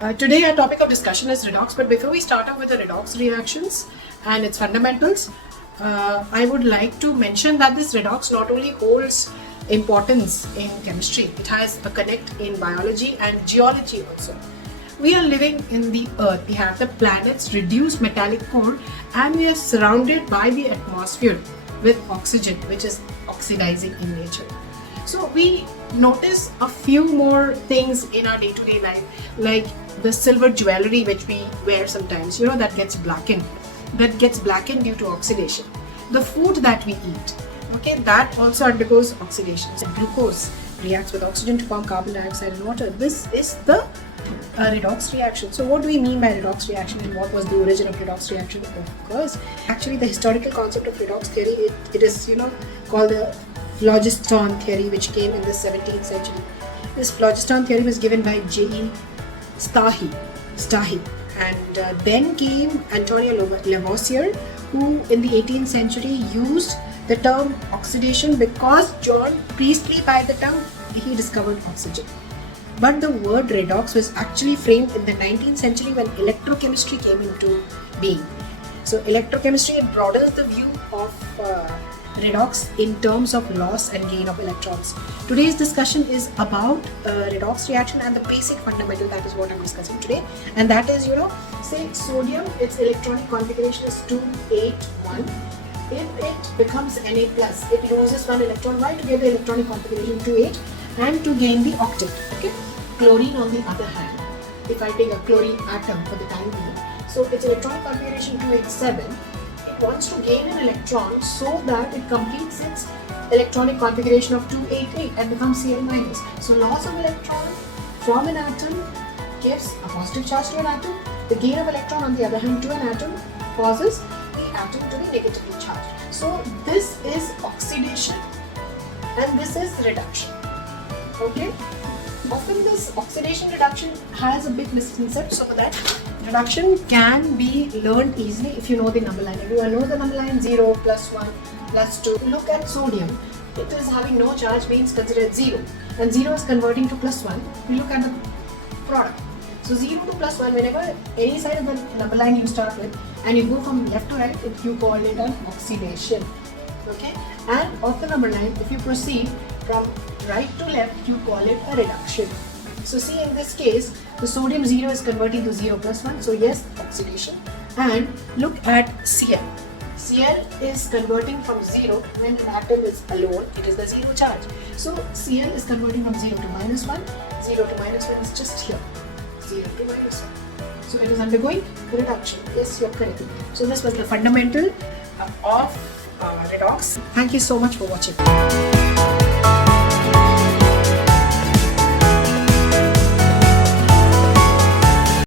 Today our topic of discussion is redox, but before we start off with the redox reactions and its fundamentals, I would like to mention that this redox not only holds importance in chemistry, it has a connect in biology and geology also. We are living in the earth, we have the planet's reduced metallic core, and we are surrounded by the atmosphere with oxygen, which is oxidizing in nature. So we notice a few more things in our day-to-day life, like the silver jewelry which we wear sometimes, that gets blackened due to oxidation. The food that we eat, that also undergoes oxidation. So glucose reacts with oxygen to form carbon dioxide and water. This is the redox reaction. So what do we mean by redox reaction, and what was the origin of redox reaction? Of course, actually the historical concept of redox theory, it is called the phlogiston theory, which came in the 17th century. This phlogiston theory was given by J.E. Stahey, and then came Antonio Lavoisier, who in the 18th century used the term oxidation because John Priestley, by the time he discovered oxygen. But the word redox was actually framed in the 19th century when electrochemistry came into being. So electrochemistry broadens the view of redox in terms of loss and gain of electrons. Today's discussion is about redox reaction and the basic fundamental. That is what I'm discussing today, and that is, say sodium, its electronic configuration is 281. If it becomes Na+, it loses one electron. Why? To get the electronic configuration 28 and to gain the octet. Chlorine, on the other hand, if I take a chlorine atom for the time being, so its electronic configuration 287, it wants to gain an electron so that it completes its electronic configuration of 288 and becomes Cl-. So loss of electron from an atom gives a positive charge to an atom. The gain of electron, on the other hand, to an atom causes the atom to be negatively charged. So this is oxidation and this is reduction. Often this oxidation reduction has a big misconception, so that reduction can be learned easily if you know the number line. Everyone knows the number line: 0, +1, +2. Look at sodium. It is having no charge, means considered 0, and 0 is converting to +1. We look at the product. So 0 to +1, whenever any side of the number line you start with and you go from left to right, you call it an oxidation. And of the number line, if you proceed from right to left, you call it a reduction. So see, in this case, the sodium 0 is converting to 0 +1, so yes, oxidation. And look at Cl. Cl is converting from 0 when an atom is alone, it is the 0 charge. So Cl is converting from 0 to -1, 0 to -1 is just here, 0 to -1. So it is undergoing reduction. Yes, you're correct. So this was the fundamental of redox. Thank you so much for watching.